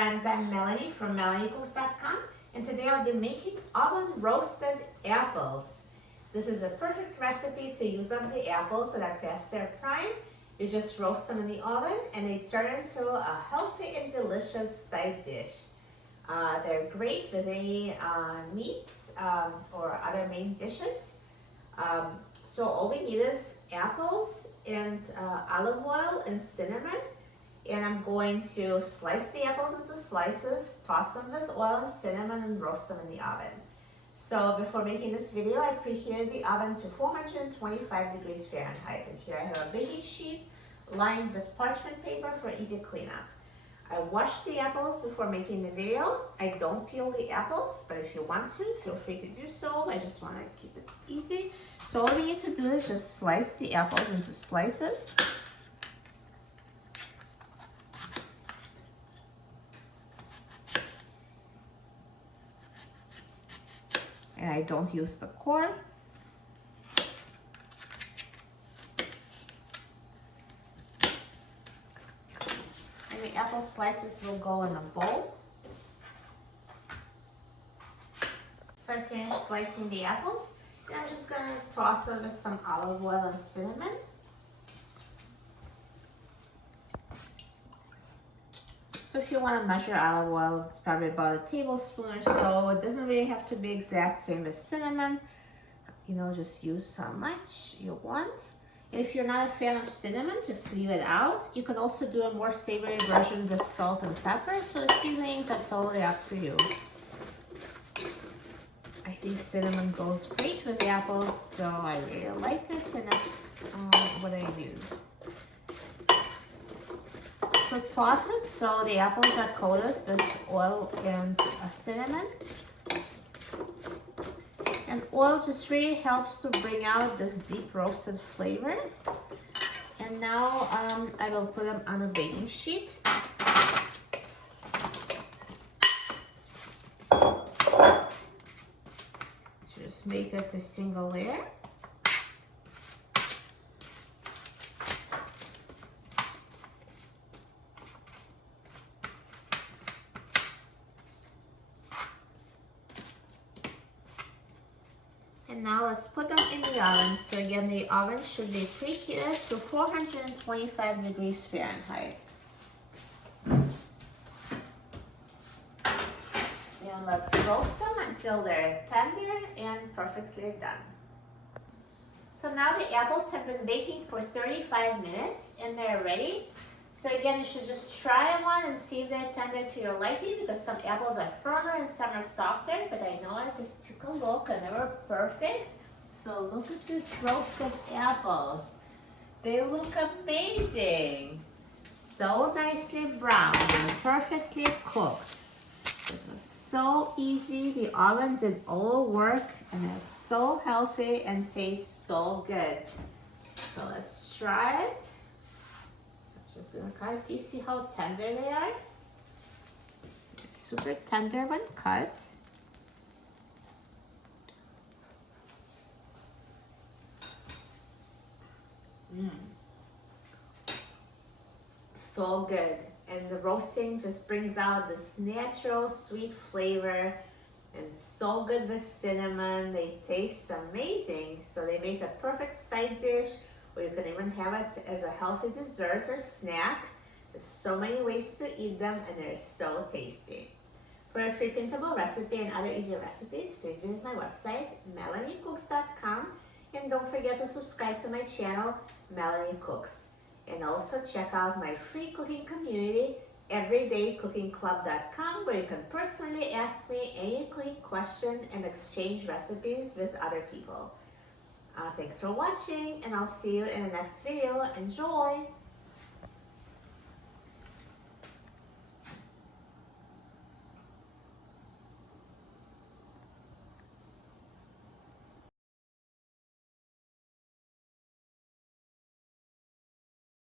friends, I'm Melanie from melaniecooks.com, and today I'll be making oven roasted apples. This is a perfect recipe to use on the apples that are past their prime. You just roast them in the oven and they turn into a healthy and delicious side dish. They're great with any meats or other main dishes. So all we need is apples and olive oil and cinnamon. And I'm going to slice the apples into slices, toss them with oil and cinnamon, and roast them in the oven. So before making this video, I preheated the oven to 425 degrees Fahrenheit. And here I have a baking sheet lined with parchment paper for easy cleanup. I washed the apples before making the video. I don't peel the apples, but if you want to, feel free to do so. I just want to keep it easy. So all we need to do is just slice the apples into slices. And I don't use the core. And the apple slices will go in a bowl. So I finished slicing the apples. And I'm just going to toss them with some olive oil and cinnamon. So if you want to measure olive oil, it's probably about a tablespoon or so. It doesn't really have to be exact, same as cinnamon. You know, just use how much you want. And if you're not a fan of cinnamon, just leave it out. You can also do a more savory version with salt and pepper. So the seasonings are totally up to you. I think cinnamon goes great with the apples, so I really like it, and that's what I use. So toss it so the apples are coated with oil and cinnamon. And oil just really helps to bring out this deep roasted flavor. And now I will put them on a baking sheet. So just make it a single layer. And now let's put them in the oven. So again, the oven should be preheated to 425 degrees Fahrenheit. And let's roast them until they're tender and perfectly done. So now the apples have been baking for 35 minutes and they're ready. So again, you should just try one and see if they're tender to your liking, because some apples are firmer and some are softer, but I know I just took a look and they were perfect. So look at this roasted apples. They look amazing. So nicely browned and perfectly cooked. It was so easy. The oven did all the work and it's so healthy and tastes so good. So let's try it. Just gonna cut a piece, see how tender they are. Super tender when cut. So good. And the roasting just brings out this natural sweet flavor. And it's so good with cinnamon. They taste amazing. So they make a perfect side dish, or you can even have it as a healthy dessert or snack. There's so many ways to eat them, and they're so tasty. For a free printable recipe and other easy recipes, please visit my website, melaniecooks.com, and don't forget to subscribe to my channel, Melanie Cooks. And also check out my free cooking community, everydaycookingclub.com, where you can personally ask me any cooking question and exchange recipes with other people. Thanks for watching, and I'll see you in the next video. Enjoy!